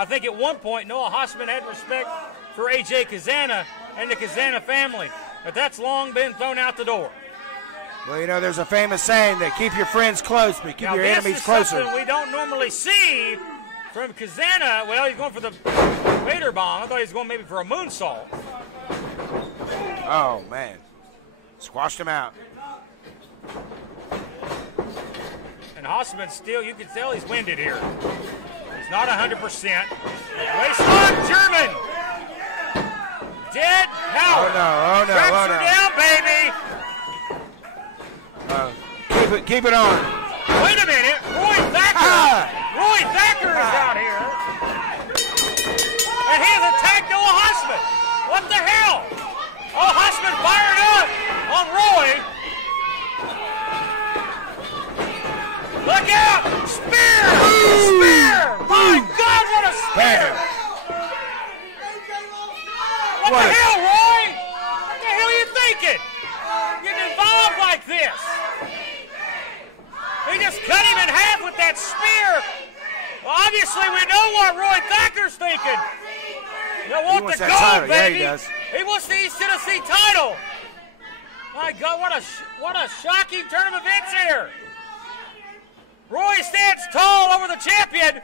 I think at one point Noah Hossman had respect for AJ Cazana and the Cazana family, but that's long been thrown out the door. Well, you know, there's a famous saying that keep your friends close, but keep your enemies closer. This is something we don't normally see from Cazana. Well, he's going for the Vader bomb. I thought he was going maybe for a moonsault. Oh, man. Squashed him out. And Hossman still, you can tell he's winded here. He's not 100%. Waist on German. Dead power. Oh, no, oh, no, Reps oh, no. her down, baby. Keep it on. Wait a minute. Roy Thacker. Roy Thacker is out here. And he has attacked Noah Hossman. What the hell? Oh, Hossman fired up on Roy. Look out! Spear! Spear! My God, what a spear! What the hell, Roy? What the hell are you thinking? Getting involved like this. He just cut him in half with that spear. Well, obviously, we know what Roy Thacker's thinking. He wants the gold, baby. Yeah, he does. He wants the East Tennessee title. My God, what a shocking turn of events here. Roy stands tall over the champion.